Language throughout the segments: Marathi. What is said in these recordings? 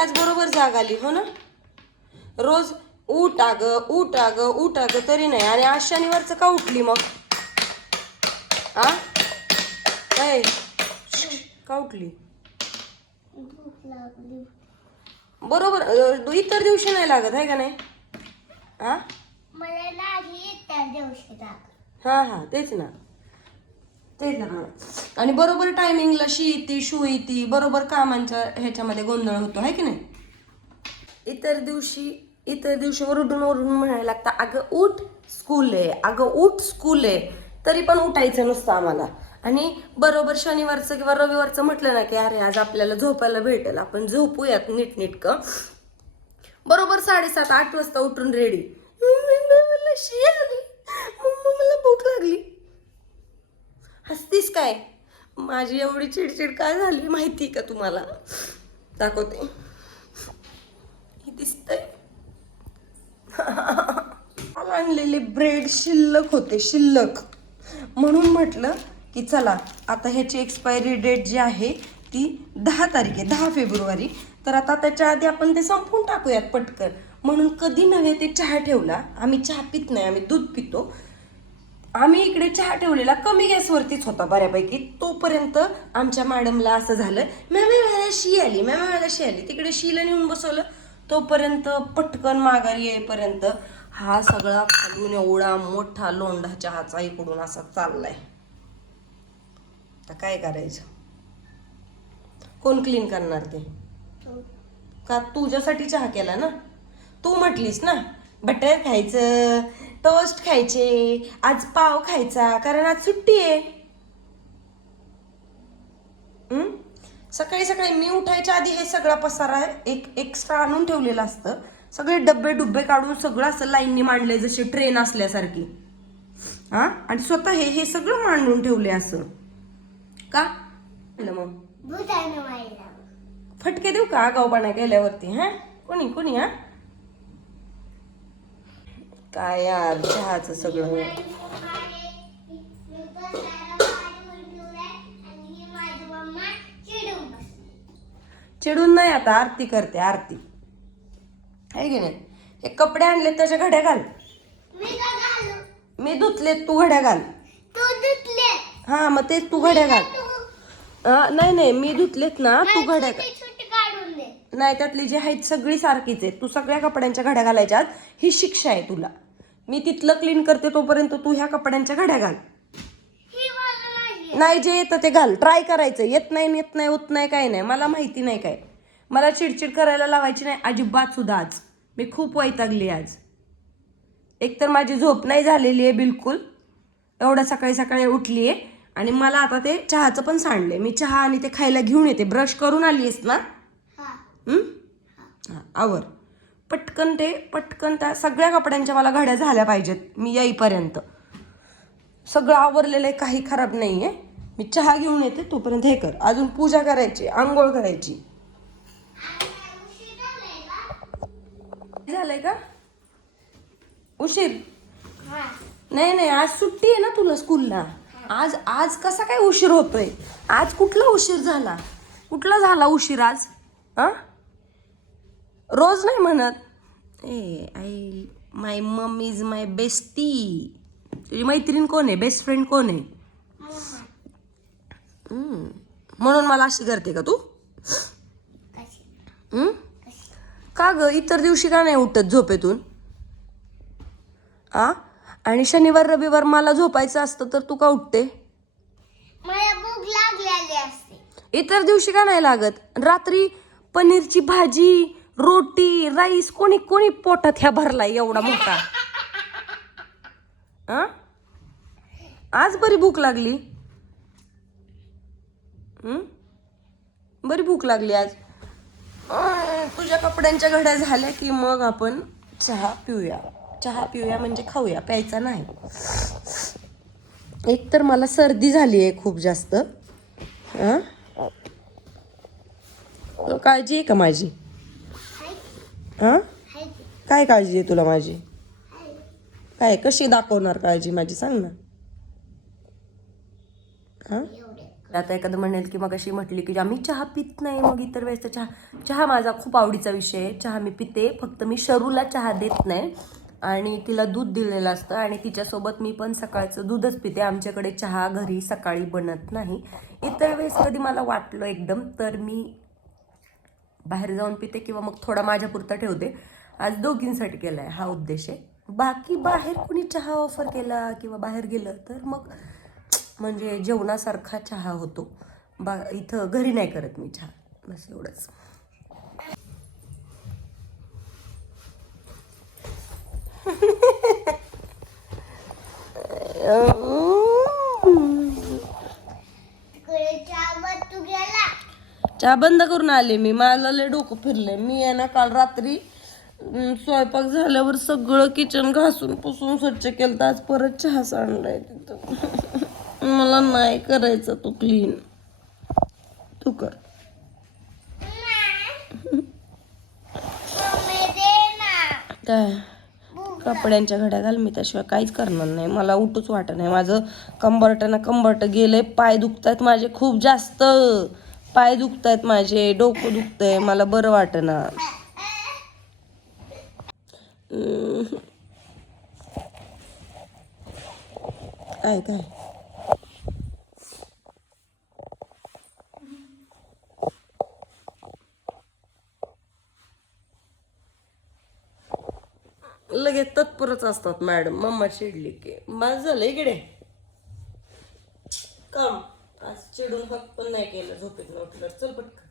आज बरोबर जाग आली हो ना? रोज उठ अग उठ अग उठ अग तरी नाही. आणि आज शनिवारचं का उठली मग? आ? काय का उठली? बरोबर इतर दिवशी नाही लागत आहे का नाही? हा हा हा तेच ना. तेच ना. आणि बरोबर टायमिंगला शी येते शू येते बरोबर कामांच्या ह्याच्यामध्ये गोंधळ होतो आहे की नाही? इतर दिवशी इतर दिवशी ओरडून ओरडून म्हणायला लागतं अगं उठ स्कूल आहे अगं उठ स्कूल आहे तरी पण उठायचं नसतं आम्हाला. आणि बरोबर शनिवारचं किंवा रविवारचं म्हटलं ना की अरे आज आपल्याला झोपायला भेटेल आपण झोपूयात नीटनीटकं. बरोबर साडेसात आठ वाजता उठून रेडी मला शी आली मम्मा मला भूक लागली काय? माझी एवढी चिडचिड काय झाली माहिती का तुम्हाला? दाखवते. दिसतय. दिसतंय आणलेले ब्रेड शिल्लक होते शिल्लक. म्हणून म्हटलं की चला आता ह्याची एक्सपायरी डेट जी आहे ती दहा तारीख आहे दहा फेब्रुवारी. तर आता त्याच्या आधी आपण ते संपवून टाकूयात पटकन. म्हणून कधी नव्हे ते चहा ठेवला. आम्ही चहा पित नाही आम्ही दूध पितो. आम्ही इकडे चहा ठेवलेला कमी गॅसवरतीच होता बऱ्यापैकी. तोपर्यंत आमच्या मॅडमला असं झालं मॅम मला शी आली मॅम मला शी आली. तिकडे शीला नेऊन बसवलं. तोपर्यंत पटकन माघारी येईपर्यंत हा सगळा खालून एवढा मोठा लोंढा चहाचा इकडून असा चाललाय. आता काय करायचं? कोण क्लीन करणार ते? का तुझ्यासाठी चहा केला ना? तू म्हटलीस ना बटर खायचं टोस्ट खायचे आज पाव खायचा कारण आज सुट्टी आहे? सकाळी सकाळी मी उठायच्या आधी हे सगळा पसारा एक एक्स्ट्रा आणून ठेवलेलं असतं. सगळे डब्बे डुब्बे काढून सगळं असं लाईननी मांडले जसे ट्रेन असल्यासारखी. हा? आणि स्वतः हे हे सगळं मांडून ठेवले असं. का? मग. फटके देऊ का? आगाऊपणा केल्यावरती हा? कोणी कोणी हा? काय यार चहाचं सगळं. चिडून नाही आता आरती करते आरती. आहे की नाही? हे कपडे आणले तसे घड्या घाल. मी धुतले तू घड्या घाल. हा मग तेच तू घड्या घाल. नाही नाही मी धुतलेत ना तू घड्या घाल. नाही त्यातली जी आहेत सगळी सारखीच आहे तू सगळ्या कपड्यांच्या घड्या घालायच्यात ही शिक्षा आहे तुला. मी तिथलं क्लीन करते तोपर्यंत तू ह्या कपड्यांच्या घड्या घाल. ही नाही जे येतं ते घाल. ट्राय करायचं. येत नाही येत नाही होत नाही काय नाही. मला माहिती नाही काय. मला चिडचिड करायला लावायची नाही. अजिबात सुद्धा आज. मी खूप वैतागली आज. एकतर माझी झोप नाही झालेली आहे बिलकुल. एवढ्या सकाळी सकाळी उठली आहे आणि मला आता ते चहाचं पण सांडले मी चहा आणि ते खायला घेऊन येते. ब्रश करून आली आहेस ना? आवर पटकन ते पटकन त्या सगळ्या कपड्यांच्या मला घड्या झाल्या पाहिजेत मी येईपर्यंत. सगळं आवरलेलं आहे काही खराब नाही आहे मी चहा घेऊन येते तोपर्यंत हे कर. अजून पूजा करायची आंघोळ करायची. झालंय का? उशीर? नाही नाही आज सुट्टी आहे ना तुला स्कूलला. आज आज कसा काय उशीर होतोय? आज कुठला उशीर झाला? कुठला झाला उशीर आज? हां? रोज नाही म्हणत. ए I my mum is my bestie तुझी मैत्रीण कोण आहे? बेस्ट फ्रेंड कोण आहे. म्हणून मला अशी करते का तू? हम्म? का ग? इतर दिवशी का नाही उठत झोपेतून? आ? आणि शनिवार रविवार मला झोपायचं असतं तर तू का उठते? मला भूक लागलेली असते. इतर दिवशी का नाही लागत? रात्री पनीरची भाजी रोटी राईस कोणी कोणी पोटात ह्या भरलाय एवढा मोठा? आ? आज बरी भूक लागली? बरी भूक लागली आज? तुझ्या कपड्यांच्या घड्या झाल्या की मग आपण चहा पिऊया. चहा पिऊया म्हणजे खाऊया प्यायचा नाही. एक तर मला सर्दी झाली आहे खूप जास्त. काळजी आहे का माझी? हां? काय काळजी आहे तुला माझी? काय कशी दाखवणार काळजी माझी? सांग ना. हां? आता एखादं म्हणेल की मग अशी म्हटली की आम्ही चहा पित नाही मग इतर वेळेस तर चहा चहा माझा खूप आवडीचा विषय आहे. चहा मी पिते फक्त मी शरूला चहा देत नाही. आणि तिला दूध दिलेलं असतं आणि तिच्यासोबत मी पण सकाळचं दूधच पिते. आमच्याकडे चहा घरी सकाळी बनत नाही. इतर वेळेस कधी मला वाटलं एकदम तर मी बाहेर जाऊन पिते किंवा मग थोडा माझ्यापुरता ठेवते. आज दोघींसाठी केला आहे हा उद्देश आहे. बाकी बाहेर कोणी चहा ऑफर केला किंवा बाहेर गेलं तर मग म्हणजे जेवणासारखा चहा होतो. बा इथं घरी नाही करत मी चहा. बस एवढंच. Oh चहावर तू गेला चहा बंद करून आले मी. मला लय डोकं फिरले मी आहे ना काल रात्री स्वयंपाक झाल्यावर सगळं किचन घासून पुसून स्वच्छ केलं तर आज परत चहा सांडलाय तिथं. मला नाही करायचं तू क्लीन तू कर. काय? कपड्यांच्या घड्या घाल मी त्याशिवाय काहीच करणार नाही. मला उठूच वाटत नाही. माझं कंबरट ना कंबरट गेलंय. पाय दुखतायत माझे खूप जास्त. पाय दुखतायत माझे डोकं दुखतंय मला बरं वाटना. काय काय? लगेच तत्परच असतात मॅडम. मम्मा चिडली की. माझं झालं इकडे काम आज चिडून हक पण नाही केलं झोपेत उठलं. चल पटकन.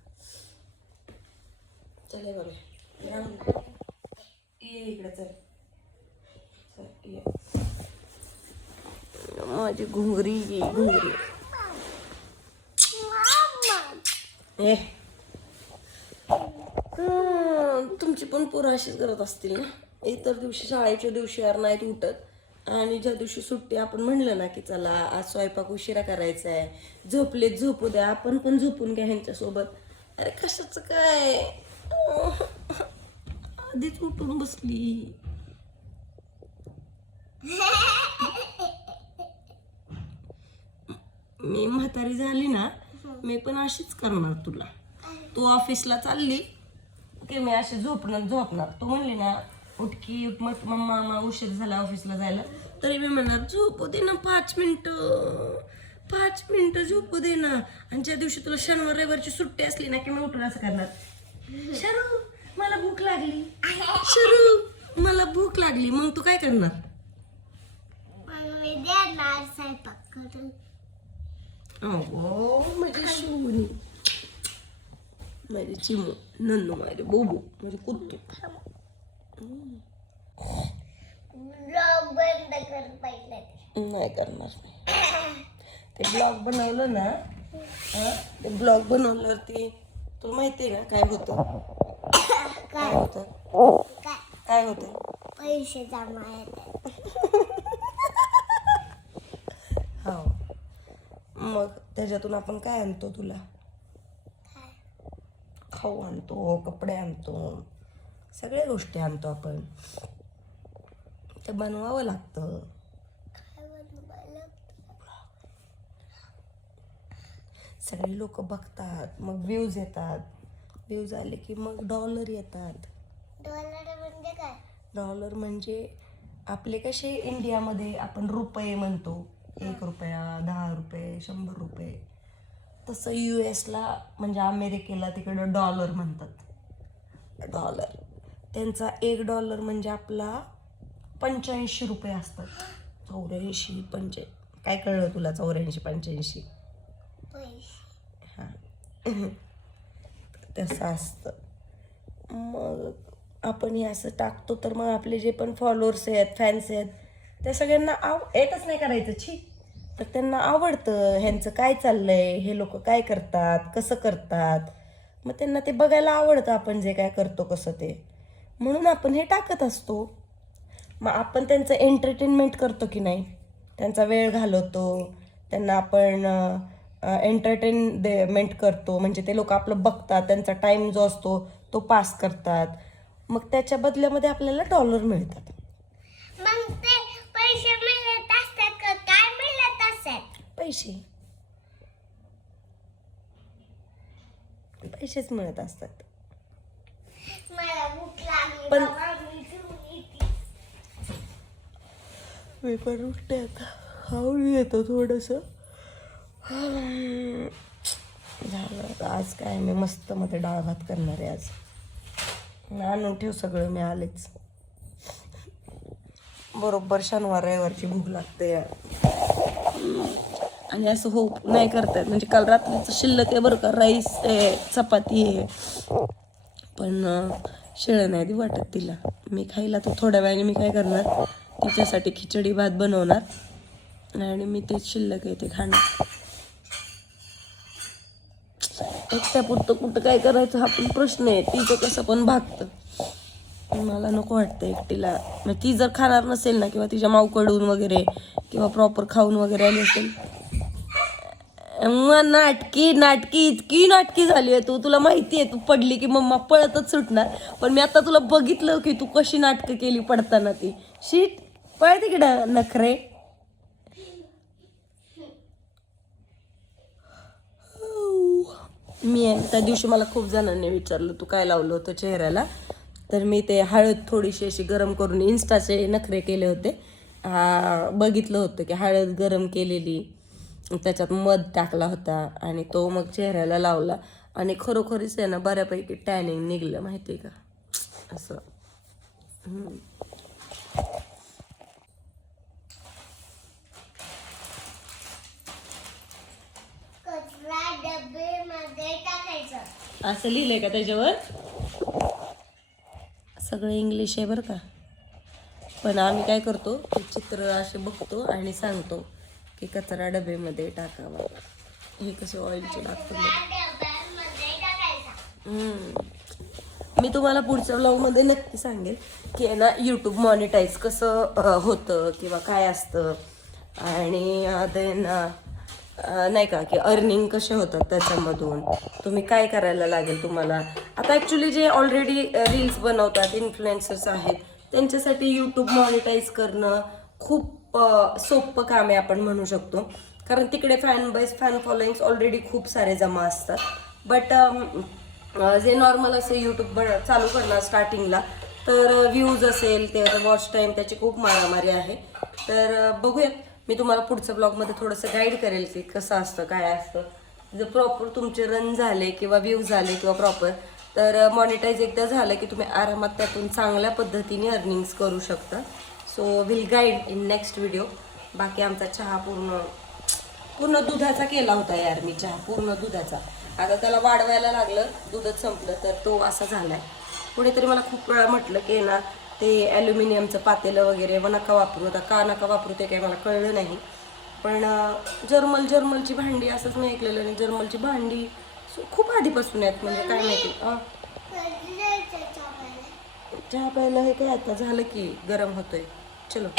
चल हे बघा ये इकडे चल. चल ये. माझी घुंगरी घुंगरी. ए तुमची पण पोरं अशीच करत असतील ना? इतर दिवशी शाळेच्या दिवशी यार नाहीत उठत. आणि ज्या दिवशी सुट्टी आपण म्हणलं ना की चला आज स्वयंपाक उशिरा करायचा आहे झोपले झोपू द्या आपण पण झोपून घ्या ह्यांच्यासोबत. अरे कशाचं काय? आधीच उठून बसली. मी म्हातारी झाली ना मी पण अशीच करणार तुला. तू ऑफिसला चालली की मी अशी झोपणार झोपणार. तू म्हणली ना उठकी उठ मग मम्मा उशीर झाला ऑफिसला जायला. तरी मी म्हणणार झोपू दे ना पाच मिनिटं. पाच मिनिटं झोपू दे ना. आणि ज्या दिवशी तुला शनिवार रविवारची सुट्टी असली ना की मी उठून असं करणार. शरू मला भूक लागली. शरू मला भूक लागली. मग तू काय करणार? अगो माझी शिवणी माझी चिमू. नन्नू माझे बोबू माझे कुत्तू. ब्लॉग बंद कर नाही करणार मी. ते ब्लॉग बनवलं ना हा, ते ब्लॉग बनवल्यावरती तुला माहिती आहे ना काय होतं? काय? होतं? काय? काय होतं? पैसे जमा येतात हो. मग त्याच्यातून आपण काय आणतो तुला? खाऊ आणतो कपडे आणतो सगळ्या गोष्टी आणतो आपण. ते बनवावं लागतं. सगळे लोक बघतात मग व्ह्यूज येतात. व्ह्यूज आले की मग डॉलर येतात. डॉलर म्हणजे काय? डॉलर म्हणजे आपले कसे इंडियामध्ये आपण रुपये म्हणतो. एक रुपया दहा रुपये शंभर रुपये. तसं यू एसला म्हणजे अमेरिकेला तिकडं डॉलर म्हणतात. डॉलर त्यांचा एक डॉलर म्हणजे आपला पंच्याऐंशी रुपये असतात. चौऱ्याऐंशी पंचे काय कळलं तुला चौऱ्याऐंशी पंच्याऐंशी? हां. तसं असतं. मग आपण हे असं टाकतो तर मग आपले जे पण फॉलोअर्स आहेत फॅन्स आहेत त्या सगळ्यांना आव एकच नाही करायचं छी. तर त्यांना आवडतं ह्यांचं काय चाललंय हे लोक काय करतात कसं करतात. मग त्यांना ते बघायला आवडतं आपण जे काय करतो कसं ते. म्हणून आपण हे टाकत असतो. मग आपण त्यांचं एंटरटेनमेंट करतो की नाही? त्यांचा वेळ घालवतो त्यांना आपण एंटरटेनमेंट करतो. म्हणजे ते लोक आपलं बघतात त्यांचा टाईम जो असतो तो पास करतात. मग त्याच्या बदल्यामध्ये आपल्याला डॉलर मिळतात. मग ते पैसे मिळत असतात का? काय मिळत असतात पैसे. पैसेच मिळत असतात. मला भूक लागली पण- बाबा, मी घेऊन येते. मी पण उठते आता. खाऊन येतो थोडंसं. झालं. आज काय मी मस्त मध्ये डाळ भात करणार आहे आज. आणून ठेव सगळं मी आलेच. बरोबर शनिवार रविवारची भूक लागते. आणि असं हो नाही करतात म्हणजे काल रात्रीचं शिल्लक आहे बरं का. राईस आहे चपाती आहे. पण शिळं नाही ती वाटत तिला. मी खायला तर थोड्या वेळाने मी काय करणार? तिच्यासाठी खिचडी भात बनवणार. आणि मी ते शिल्लक आहे ते खाणार. एकट्या पुरतं कुठं काय करायचं हा पण प्रश्न आहे. तिचं कसं पण भागतं. मला नको वाटतं एकटीला. मग ती जर खाणार नसेल ना किंवा तिच्या मावकडून वगैरे किंवा प्रॉपर खाऊन वगैरे आली असेल. मग नाटकी नाटकी इतकी नाटकी झाली आहे. तू तुला माहिती आहे तू पडली की मम्मा पळतच सुटणार. पण मी आता तुला बघितलं की तू कशी नाटकं केली पडताना ती. शीट. पळ तिकडं नखरे मी त्या दिवशी मला खूप जणांनी विचारलं तू काय लावलं होतं चेहऱ्याला? तर मी ते हळद थोडीशी अशी गरम करून इन्स्टाचे नखरे केले होते. बघितलं होतं की हळद गरम केलेली. त्याच्यात मध टाकला होता आणि तो मग चेहऱ्याला लावला. आणि खरोखरीच आहे ना बऱ्यापैकी टॅनिंग निघलं माहिती आहे का? असं कचरा डब्यामध्ये टाकायचं असं लिहिलंय का त्याच्यावर? सगळं इंग्लिश आहे बरं का. पण आम्ही काय करतो ते चित्र असे बघतो आणि सांगतो की कचरा डबेमध्ये टाकावा. हे कसे ऑइलचे टाकतो मी तुम्हाला पुढच्या ब्लॉगमध्ये नक्की सांगेल की आहे ना यूट्यूब मॉनिटाईज कसं होतं किंवा काय असतं. आणि देन नाही का की अर्निंग कसे होतात त्याच्यामधून? तुम्ही काय करायला लागेल तुम्हाला? आता ॲक्च्युली जे ऑलरेडी रील्स बनवतात इन्फ्लुएन्सर्स आहेत त्यांच्यासाठी यूट्यूब मॉनिटाईज करणं खूप सोपं काम आहे आपण म्हणू शकतो. कारण तिकडे fan base fan followings already खूप सारे जमा असतात. बट जे नॉर्मल असे यूट्यूब बन चालू करणार स्टार्टिंगला तर व्ह्यूज असेल ते वॉच टाईम त्याची खूप मारामारी आहे. तर बघूयात. मी तुम्हाला पुढच्या ब्लॉगमध्ये थोडंसं गाईड करेल की कसं असतं काय असतं. जर प्रॉपर तुमचे रन झाले किंवा व्ह्यू झाले किंवा प्रॉपर तर मॉनिटाईज एकदा झालं की तुम्ही आरामात त्यातून चांगल्या पद्धतीने अर्निंग्स करू शकता. So will guide in next video बाकी आमचा चहा पूर्ण पूर्ण दुधाचा केला होता यार मी चहा पूर्ण दुधाचा. आता त्याला वाढवायला लागलं दूधच संपलं तर तो असा झाला आहे कुणीतरी मला खूप वेळा म्हटलं की ना ते ॲल्युमिनियमचं पातेलं वगैरे व नका वापरू. आता का नका वापरू ते काही मला कळलं नाही. पण जर्मल जर्मलची भांडी असंच मी ऐकलेलं नाही जर्मलची भांडी खूप आधीपासून आहेत. म्हणजे काय माहिती चहा प्यायला हे काय आता झालं की गरम होतोय. चलो.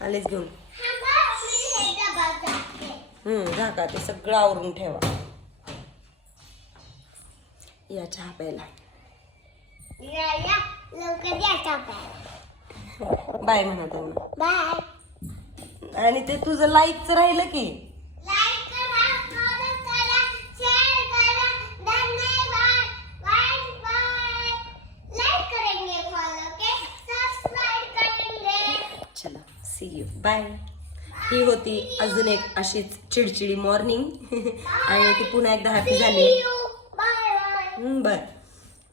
आलेच घेऊन. हम्म झाका ते सगळं आवरून ठेवा. या चहा प्यायला. लवकर. बाय म्हणा त्यांना. बाय. आणि ते तुझं लाईकचं राहिलं की. लाईक करा फॉलो करा शेअर करा. धन्यवाद. बाय बाय लाईक करेंगे फॉलो के सब्सक्राइब करेंगे. चला सी यू बाय ही होती अजून एक अशीच चिडचिडी मॉर्निंग आणि ती पुन्हा एकदा हॅपी झाली. बाय बाय हम्म, बर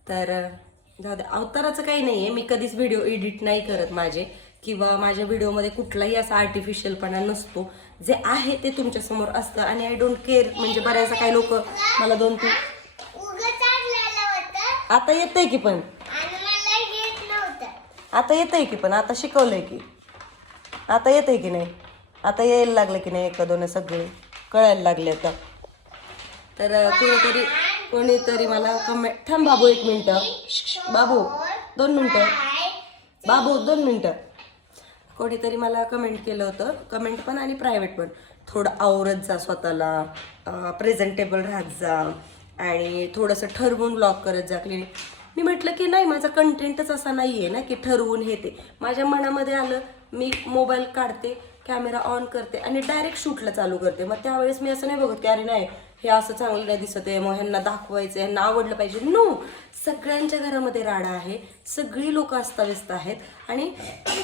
तर जाऊ दे. अवताराचं काही नाही आहे मी कधीच व्हिडिओ एडिट नाही करत माझे. किंवा माझ्या व्हिडिओमध्ये कुठलाही असा आर्टिफिशियलपणा नसतो. जे आहे ते तुमच्यासमोर असतं. आणि आय डोंट केअर म्हणजे बऱ्याचशा काही लोक मला दोन तीन आता चाललेलं आहे आता येतंय की पण? आता येत आता येतंय की पण? आता शिकवलंय की? आता येतंय की नाही? आता यायला लागलं की नाही एका दोन सगळे? कळायला लागले आता. तर कुठेतरी कोणीतरी मला कमेंट थांब बाबू एक मिनटं. बाबू दोन मिनटं. बाबू दोन मिनटं. कोणीतरी मला कमेंट केलं होतं. कमेंट पण आणि प्रायव्हेट पण. थोडं आवरत जा स्वतःला. प्रेझेंटेबल राहत जा. आणि थोडंसं ठरवून ब्लॉग करत जा. क्लिनिक मी म्हटलं की नाही माझा कंटेंटच असा नाही आहे ना की ठरवून हे ते. माझ्या मनामध्ये आलं मी मोबाईल काढते कॅमेरा ऑन करते आणि डायरेक्ट शूटला चालू करते. मग त्यावेळेस मी असं नाही बघत की अरे नाही हे असं चांगलं नाही दिसत आहे. मग ह्यांना दाखवायचं ह्यांना आवडलं पाहिजे. नो सगळ्यांच्या घरामध्ये राडा आहे. सगळी लोक अस्ताव्यस्त आहेत. आणि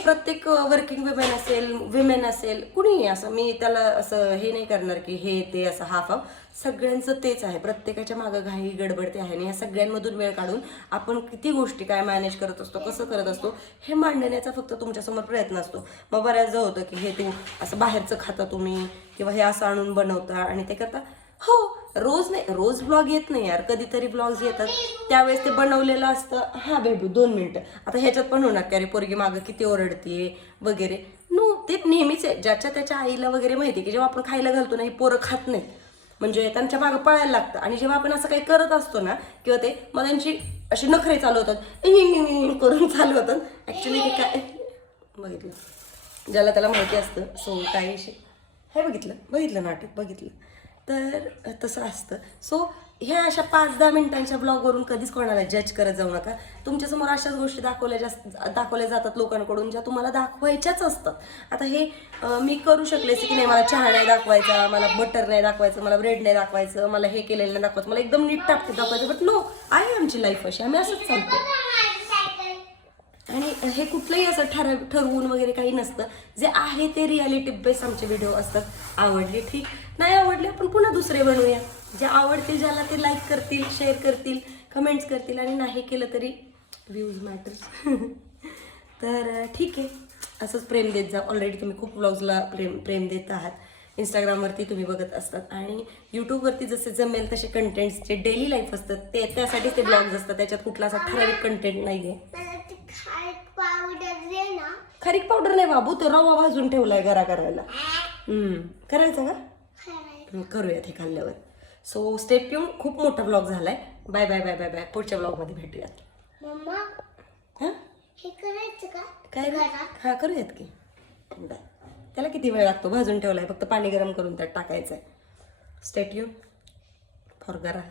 प्रत्येक वर्किंग विमेन असेल विमेन असेल कुणीही असं मी त्याला असं हे नाही करणार की हे ते असं हाफ हाफ सगळ्यांचं तेच आहे. प्रत्येकाच्या मागं घाई गडबड ते आहे. आणि या सगळ्यांमधून वेळ काढून आपण किती गोष्टी काय मॅनेज करत असतो कसं करत असतो हे मांडण्याचा फक्त तुमच्यासमोर प्रयत्न असतो. मग बऱ्याचदा होतं की हे तू असं बाहेरचं खाता तुम्ही किंवा हे असं आणून बनवता आणि ते करता. हो रोज नाही रोज ब्लॉग येत नाही यार. कधीतरी ब्लॉग्स येतात. त्यावेळेस ते बनवलेलं असतं. हा बेबू दोन मिनटं. आता ह्याच्यात पण होणार का अरे पोरगी मागं किती ओरडतीये वगैरे. नो ते नेहमीच आहे. ज्याच्या त्याच्या आईला वगैरे माहिती आहे की जेव्हा आपण खायला घालतो ना ही पोरं खात नाहीत. म्हणजे त्यांच्या मागं पळायला लागतं. आणि जेव्हा आपण असं काही करत असतो ना किंवा ते मग त्यांची अशी नखरे चालू होतात. करून चालू होतात. ॲक्च्युली ते काय बघितलं. ज्याला त्याला माहिती असतं सो काय हे बघितलं बघितलं नाटक बघितलं. तर तसं असतं. सो ह्या अशा पाच दहा मिनिटांच्या ब्लॉगवरून कधीच कोणाला जज करत जाऊ नका. तुमच्यासमोर अशाच गोष्टी दाखवल्या जास्त दाखवल्या जातात लोकांकडून ज्या तुम्हाला दाखवायच्याच असतात. आता हे मी करू शकले असते की नाही मला चहा नाही दाखवायचा मला बटर नाही दाखवायचं मला ब्रेड नाही दाखवायचं मला हे केलेलं नाही दाखवायचं मला एकदम नीट टाकते दाखवायचं. बट नो आहे आमची लाईफ अशी आम्ही असंच चालतो आणि हे कुठलंही असं ठरव ठरवून वगैरे काही नसतं. जे आहे ते रियालिटी बेस आमचे व्हिडिओ असतात. आवडले ठीक. नाही आवडले आपण पुन्हा दुसरे बनवूया. जे आवडतील ज्याला ते लाईक करतील शेअर करतील कमेंट्स करतील आणि नाही केलं तरी व्ह्यूज मॅटर्स तर ठीक आहे. असंच प्रेम देत जा. ऑलरेडी तुम्ही खूप ब्लॉग्सला प्रेम प्रेम देत आहात. इंस्टाग्रामवरती तुम्ही बघत असतात. आणि यूट्यूबवरती जसे जमेल तसे कंटेंट्स जे डेली लाईफ असतात ते त्यासाठी ते ब्लॉग्स असतात. त्याच्यात कुठला असा ठराविक कंटेंट नाही आहे मला ते खाट पावडर दे ना खारीक पावडर नाही बाबू तो रवा भाजून ठेवलाय घरा करायला. हम्म, करायचं का? करूयात हे खाल्ल्यावर. सो स्टेप येऊन खूप मोठा ब्लॉग झालाय. Bye bye bye bye bye पुढच्या ब्लॉगमध्ये भेटूयात. हां? हे करायचं का? काय? हा करूयात की. बाय त्याला किती वेळ लागतो? भाजून ठेवलाय. फक्त पाणी गरम करून त्यात टाकायचं आहे स्टेट यू फॉर गरा.